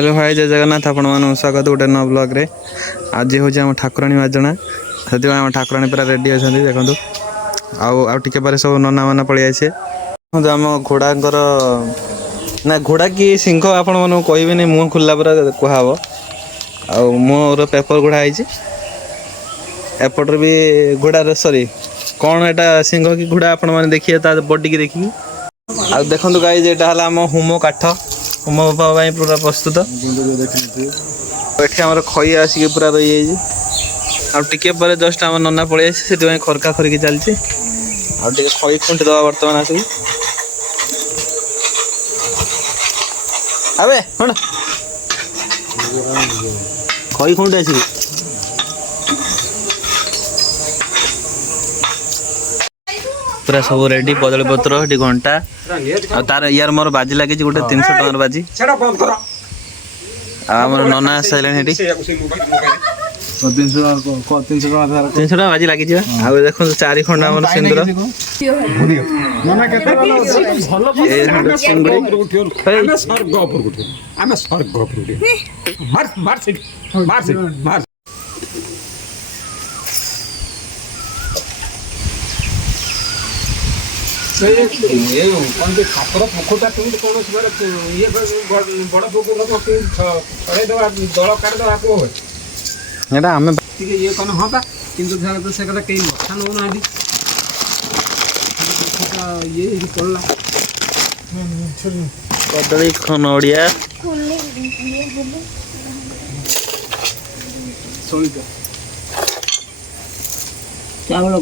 Hello भाई जय जगन्नाथ आपण मान स्वागत गोटे न ब्लॉग रे। आज हूँ आम ठाकुराणी मार्जना से आम ठाकुराणी पूरा रेडी अच्छा देखो आउ टे पर सब नना माना पलि आसे आम घोड़ा ना घोड़ा कि सिंह आपण मन कहबे मुँह खोलला पूरा कहब आ मोर पेपर घोड़ा एपटर भी घोड़ा सॉरी कौन एटा सिंह कि घोड़ा आपण मैंने देखिए बॉडी की देखिए आ देखो गाइज एटा आम होम काठ होम पूरा प्रस्तुत ये आम खई आसिक पूरा रही टे पर जस्ट आम नना पलि से खरका खरिकी चलती आगे खई खुंटी दवा बर्तमान आसिक अबे हण खई खुंटी आसिक पूरा सब रेडी कदली पत्र ये घंटा आ तार यार मोर बाजी लगी गोटे 300 टकर बाजी आमर नना आसारे 300 बाजी लगी देखो 4 खंड आम सिंदूर खापर पोखरटा तुम कौन ये बड़ पोखर छड़े दवा दल काटदेवा कह आम ये कौन हाँ पा कि से कथा कहीं मथा नौ ना ये पड़ा कदली नड़िया चावल